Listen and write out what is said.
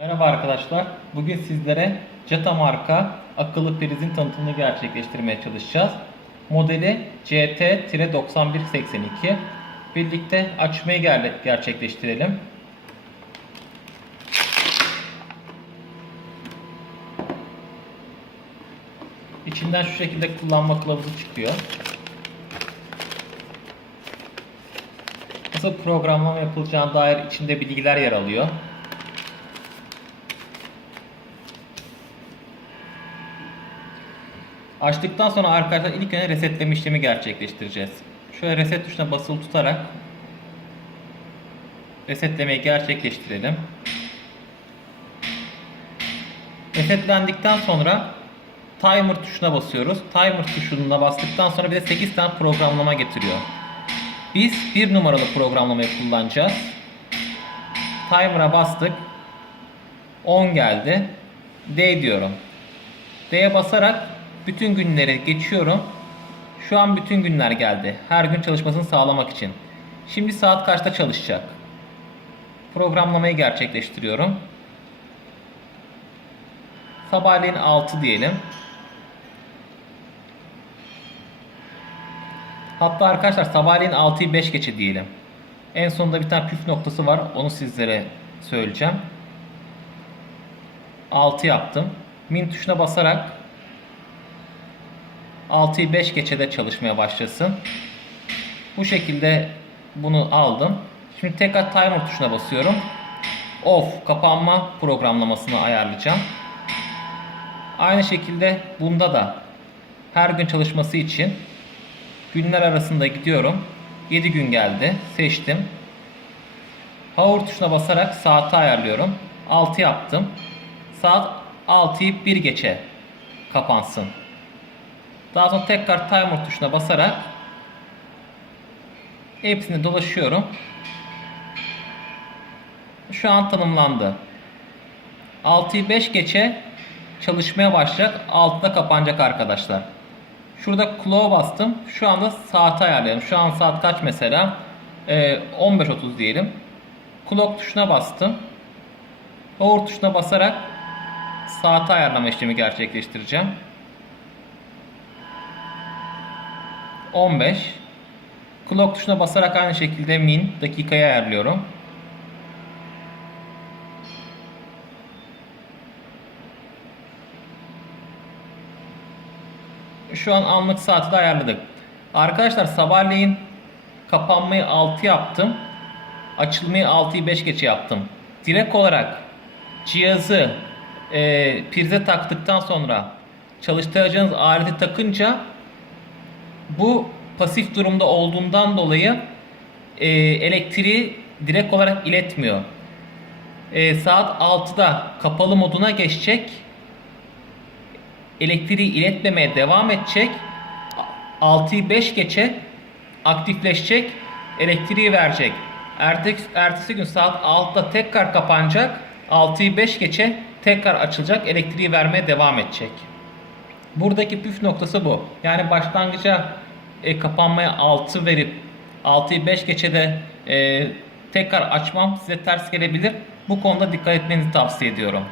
Merhaba arkadaşlar. Bugün sizlere Jata marka akıllı prizin tanıtımını gerçekleştirmeye çalışacağız. Modeli CT-9182. Birlikte açmayı ger- gerçekleştirelim. İçinden şu şekilde kullanma kılavuzu çıkıyor. Nasıl programlama yapılacağına dair içinde bilgiler yer alıyor. Açtıktan sonra arkadaşlar ilk önce resetleme işlemi gerçekleştireceğiz. Şöyle reset tuşuna basılı tutarak resetlemeyi gerçekleştirelim. Resetlendikten sonra timer tuşuna basıyoruz. Timer tuşuna bastıktan sonra bize 8 tane programlama getiriyor. Biz bir numaralı programlamayı kullanacağız. Timer'a bastık. 10 geldi. D diyorum. D'ye basarak bütün günleri geçiyorum. Şu an bütün günler geldi. Her gün çalışmasını sağlamak için. Şimdi saat kaçta çalışacak? Programlamayı gerçekleştiriyorum. Sabahleyin 6 diyelim. Hatta arkadaşlar sabahleyin 6'yı 5 geçe diyelim. En sonunda bir tane püf noktası var. Onu sizlere söyleyeceğim. 6 yaptım. Min tuşuna basarak 6'yı 5 geçede çalışmaya başlasın. Bu şekilde bunu aldım. Şimdi tekrar timer tuşuna basıyorum. Off kapanma programlamasını ayarlayacağım. Aynı şekilde bunda da her gün çalışması için günler arasında gidiyorum. 7 gün geldi. Seçtim. Power tuşuna basarak saati ayarlıyorum. 6 yaptım. Saat 6'yı 1 geçe kapansın. Daha sonra tekrar timer tuşuna basarak hepsini dolaşıyorum. Şu an tanımlandı. 6'yı 5 geçe çalışmaya başlayacak. 6'da kapanacak arkadaşlar. Şurada clock'a bastım. Şu anda saati ayarlayalım. Şu an saat kaç mesela? Ee, 15.30 diyelim. Clock tuşuna bastım. Power tuşuna basarak saati ayarlama işlemi gerçekleştireceğim. 15. Clock tuşuna basarak aynı şekilde min dakikayı ayarlıyorum. Şu an anlık saati de ayarladık. Arkadaşlar sabahleyin kapanmayı 6 yaptım. Açılmayı 6'yı 5 geçe yaptım. Direkt olarak cihazı e, prize taktıktan sonra çalıştıracağınız aleti takınca bu pasif durumda olduğundan dolayı e, elektriği direkt olarak iletmiyor. E, saat 6'da kapalı moduna geçecek. Elektriği iletmemeye devam edecek. 6'yı 5 geçe aktifleşecek. Elektriği verecek. Ertesi, ertesi gün saat 6'da tekrar kapanacak. 6'yı 5 geçe tekrar açılacak. Elektriği vermeye devam edecek. Buradaki püf noktası bu. Yani başlangıca e, kapanmaya 6 verip 6'yı 5 geçede e, tekrar açmam size ters gelebilir. Bu konuda dikkat etmenizi tavsiye ediyorum.